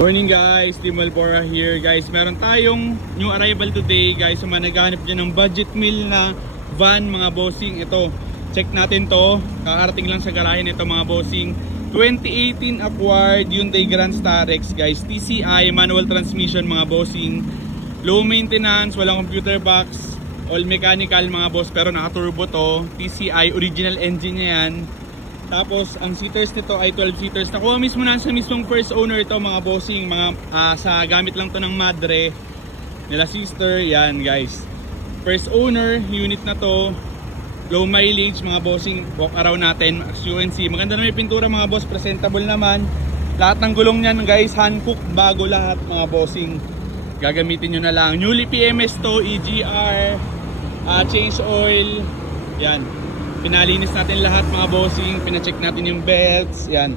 Morning guys, Team Malbora here guys. Meron tayong new arrival today guys. So naghahanap dyan ng budget meal na van mga bossing. Ito, check natin to. Kakarating lang sa garahe nito mga bossing. 2018 acquired Hyundai Grand Starex guys. TCI, manual transmission mga bossing. Low maintenance, walang computer box. All mechanical mga boss, pero naka-turbo to. TCI, original engine niya yan. Tapos ang seaters nito ay 12 seaters. Nakuha mismo na sa mismong first owner ito mga bossing, mga sa gamit lang to ng madre nila sister. Yan guys, first owner unit na to, low mileage mga bossing. Walk around natin as you can see. Maganda na may pintura mga boss, presentable naman. Lahat ng gulong niyan guys, hand cook, bago lahat mga bossing. Gagamitin nyo na lang. Newly PMS to, EGR, change oil. Yan, pinalinis natin lahat mga bossing, pina-check natin yung belts. Yan,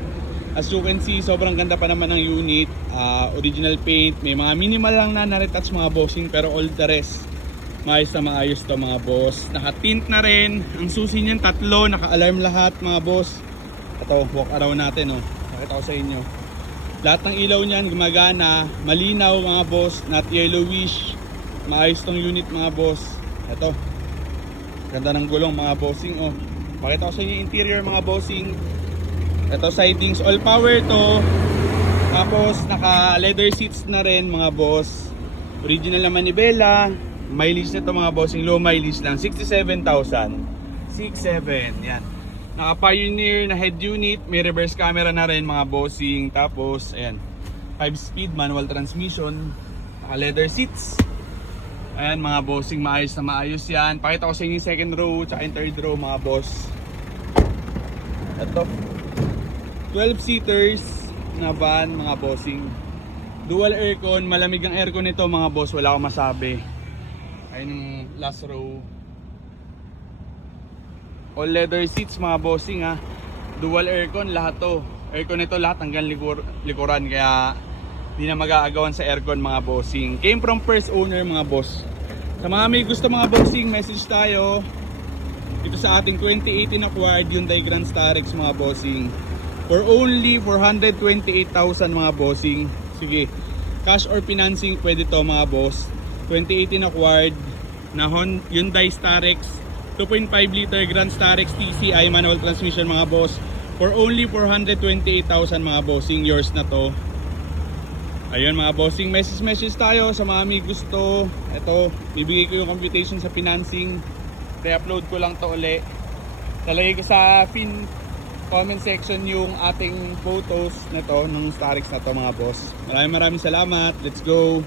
as you can see, sobrang ganda pa naman ng unit. Original paint, may mga minimal lang na retouch mga bossing, pero all the rest maayos na maayos to mga boss. Naka-tint na rin, ang susi niyan tatlo, naka-alarm lahat mga boss. Ito, walk around natin, oh. Nakita ko sa inyo, lahat ng ilaw niyan gumagana, malinaw mga boss, not yellowish. Maayos tong unit mga boss. Ito, ganda ng gulong mga bossing, oh. Pakita ko sa inyo interior mga bossing. Ito, sidings, all power to. Tapos naka leather seats na rin mga boss. Original na manibela. Mileage nito mga bossing, low mileage lang, 67,000. 67, yan. Naka Pioneer na head unit, may reverse camera na rin mga bossing. Tapos ayan, 5-speed manual transmission. Naka leather seats. Ayan mga bossing, maayos na maayos yan. Pakita ko sa inyo yung second row tsaka yung third row mga boss. Ito, 12 seaters na van mga bossing. Dual aircon, malamig ang aircon nito mga boss, wala akong masabi. Ayun yung last row. All leather seats mga bossing ha. Dual aircon lahat to. Aircon nito lahat hanggang likuran, kaya hindi na mag-aagawan sa aircon mga bossing. Came from first owner mga boss. Sa mga may gusto mga bossing, message tayo dito sa ating 2018 acquired Hyundai Grand Starex mga bossing. For only 428,000 mga bossing. Sige, cash or financing pwede to mga boss. 2018 acquired na Hyundai Starex 2.5 liter Grand Starex TCI manual transmission mga boss. For only 428,000 mga bossing, yours na to. Ayun mga bossing, message tayo sa mga may gusto. Ito, bibigay ko yung computation sa financing. Re-upload ko lang to uli. Talagay ko sa comment section yung ating photos nito ng Starex na to mga boss. Maraming salamat. Let's go.